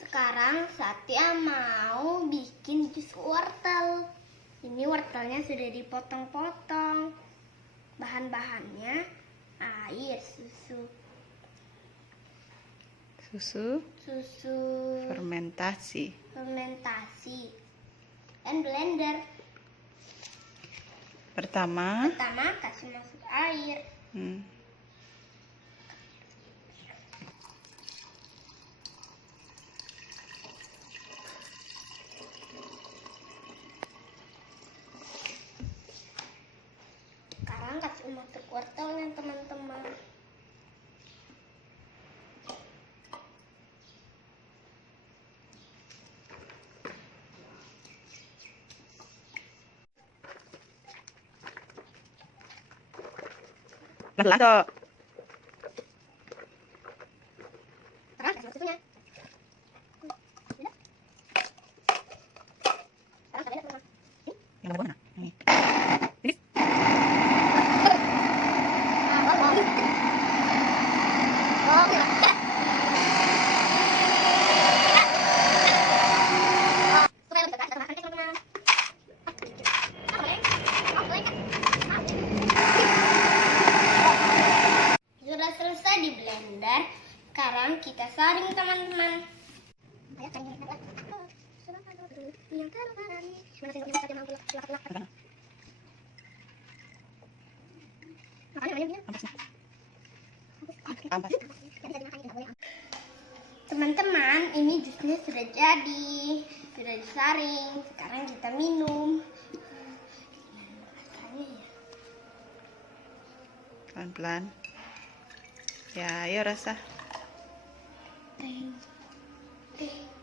Sekarang Satya mau bikin jus wortel. Ini wortelnya sudah dipotong-potong. Bahan-bahannya air, susu fermentasi, dan blender. Pertama kasih masuk air. Sekarang kasih masuk wortelnya, teman-teman. Pelan-pelan Tok. Sekarang kasih masuk susunya. Sekarang kita lihat, teman-teman. Yang mana? Ini. Sudah selesai di blender. Sekarang kita saring, teman-teman. Teman-teman, ini jusnya sudah jadi, sudah disaring. Sekarang kita minum. Pelan-pelan. Ya, ayo rasa. Teng, teng.